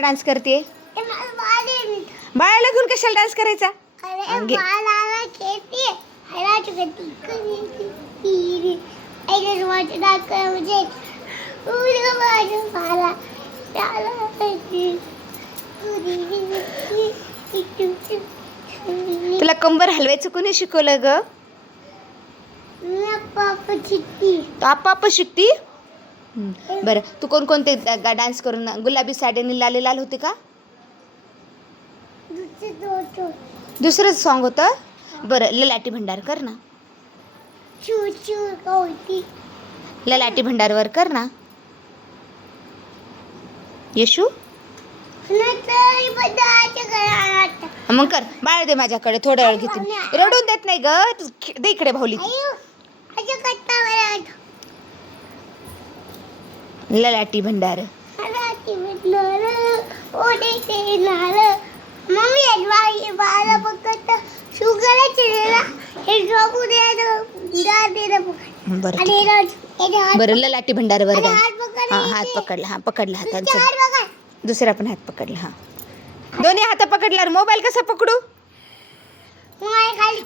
Dance करते बाळाला घेऊन कशाला डान्स करायचा? तुला कंबर हलवायचं कोणी शिकवलं ग? पापा शिकती. बरं, तू कोणकोणते डान्स करून गुलाबी साडीने लाल लाल होते का? दुसरं सॉन्ग होतं. बरं, ललाटी भंडार कर ना. ललाटी भंडारवर कर ना यशू. मग कर. बाळ दे माझ्याकडे, थोडा वेळ घेते. रडून देत नाही ग. दे इकडे भाऊली. ललाटी भंडार. बरं, ललाटी भंडारवर हात पकडला. हा पकडला हातांचा. दुसरा पण हात पकडला. हा, दोन्ही हात पकडल्यावर मोबाईल कसा पकडू?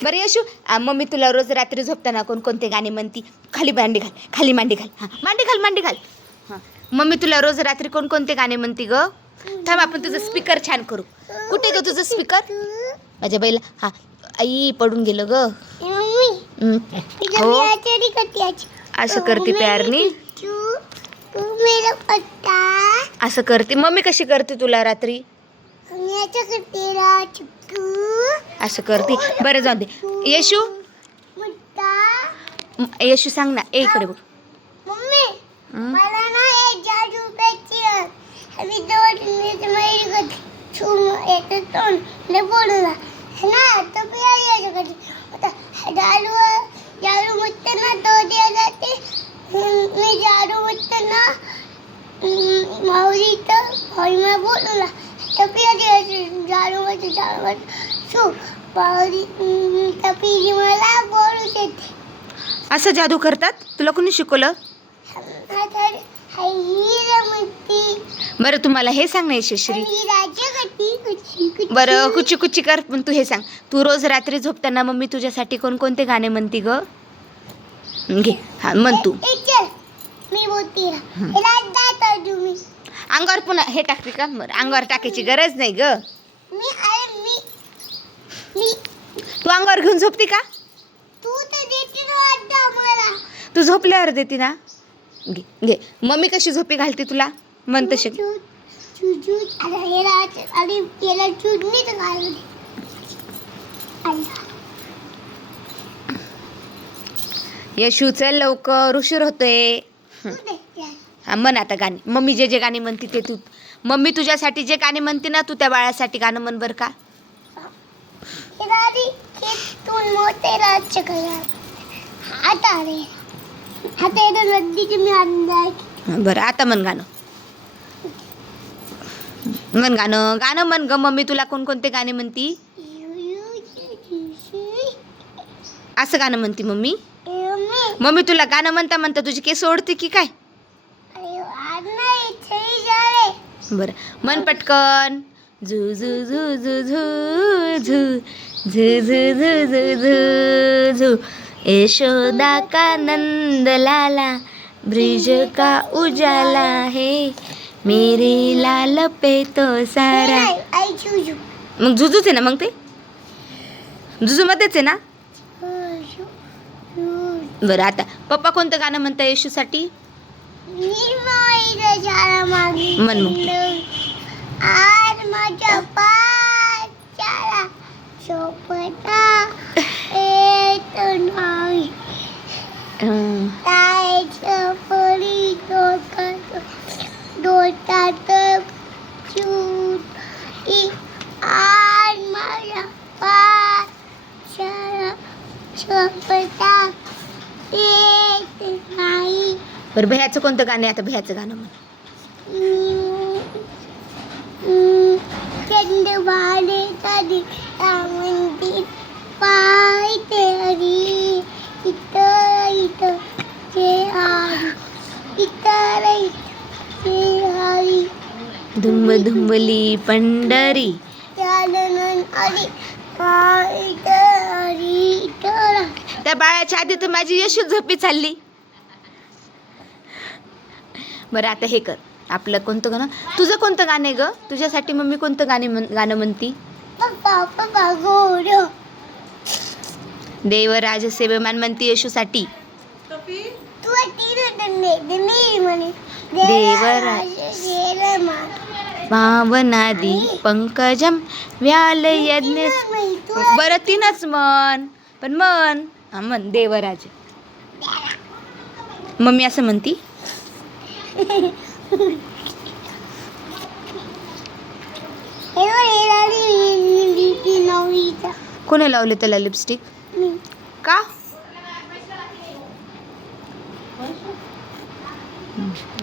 बरं यशू, मम्मी तुला रोज रात्री झोपताना कोणकोणते गाणे म्हणती? खाली मांडी घाल, खाली मांडी घाल. हा, मांडी घाल. हां, मम्मी तुला रोज रात्री कोणकोणते गाणे म्हणती ग? थांब, आपण तुझं स्पीकर छान करू. कुठे ग तुझं स्पीकर? माझ्या बाईला. हा, आई पडून गेलं ग. हो, असं करते प्यारनी. असं करते. मम्मी कशी करते तुला रात्री? असं करते. बरं जाऊ दे. यशू सांग ना. इकडे बघ. असं जादू करतात? तुला कोणी शिकवलं? बरं, तुम्हाला हे सांग ना यशश्री. बरं, कुची कुची कर. पण तू हे सांग, तू रोज रात्री झोपताना मम्मी तुझ्यासाठी कोणकोणते गाणे म्हणती ग? घे. हा, म्हण तू. अंगावर पुन्हा हे टाकते का? बरं, अंगावर टाकायची गरज नाही ग. तू अंगावर घेऊन झोपती का? तू झोपल्यावर देते ना. घे. मम्मी कशी झोपी घालते तुला? म्हण तशी. यशू चल लवकर, उशीर होतोय. हा, म्हण आता गाणे. मम्मी जे गाणे म्हणते ते तू. मम्मी तुझ्यासाठी जे गाणे म्हणते ना, तू त्या बाळासाठी गाणं म्हण बर का. बरं, आता म्हण गाणं. गाणं म्हण ग. मम्मी तुला कोणकोणते गाणे म्हणती? असं गाणं म्हणती मम्मी. मम्मी तुला गाणं म्हणता म्हणता तुझी केस ओढते की काय? बरं, मन पटकन. झू झू झू झू झू झू झू झू झू झू झू झू. यशोदा का नंद लाला, ब्रिज का उजाला है, मेरी लाल पे तो सारा. मग झुझूच आहे ना. मग ते झुझू मध्येच आहे ना. बरं, आता पप्पा कोणतं गाणं म्हणता यशूसाठी? मन मग. बरं, भैयाचं कोणतं गाणं आहे आता? भैयाचं गाणं म्हण. पाय तेरी इतर धुंबधुंबली पंढरी. त्या बाळाच्या आधी तर माझी यशू झोपी चालली. बरं आता हे कर, आपलं कोणतं गाणं, तुझं कोणतं गाणं आहे ग? तुझ्यासाठी मम्मी कोणतं गाणं म्हणती? देवराज सेवेमान म्हणती यशूसाठी. देवराज पावनादी पंकजम व्याल यज्ञ. बरं तीनच मन, पण मन हा मन देवराज. मम्मी असं म्हणती. कोणी लावले त्याला लिपस्टिक? का?